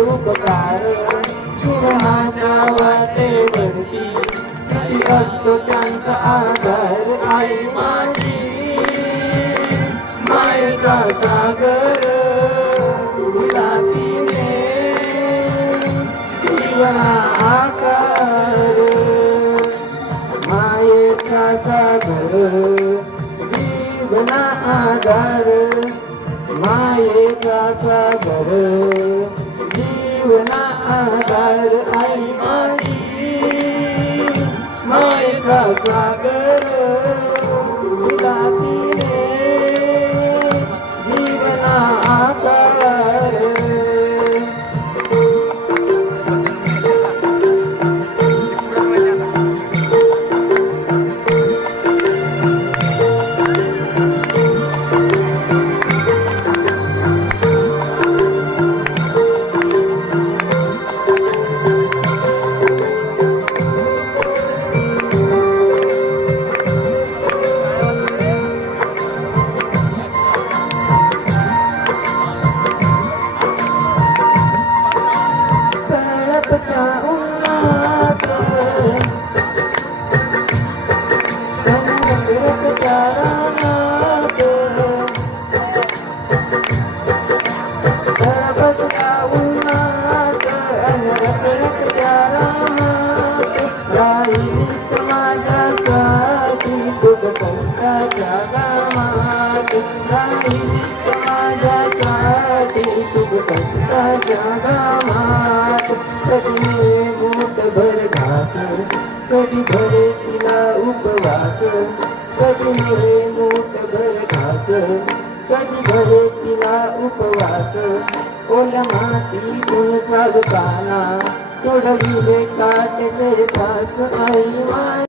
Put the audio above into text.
उपकार जीवनाच्या वाटेवरती किती असतो त्यांचा आधार. आई माझी मायेचा सागर दिला तिने जीवना आकार. मायेचा सागर जीवना आधार. मायेचा सागर जीवना आधार. आई माझी मायेचा सागर दिला तिने जीवना आकार. तळपत्या उन्हात रखरखत्या रानात. तळपत्या उन्हात रखरखत्या रानात राहिली समाजासाठी खूप कष्टाच्या गावात. राहिली समाजासाठी खूप कष्टाच्या गावात. कधी मिळे मूठभर घास कधी घरे तिला उपवास. कधी मिळे मूठभर घास कधी घरे तिला उपवास. ओल्या मातीतून चालताना तोडविले काट्याचे फास. आई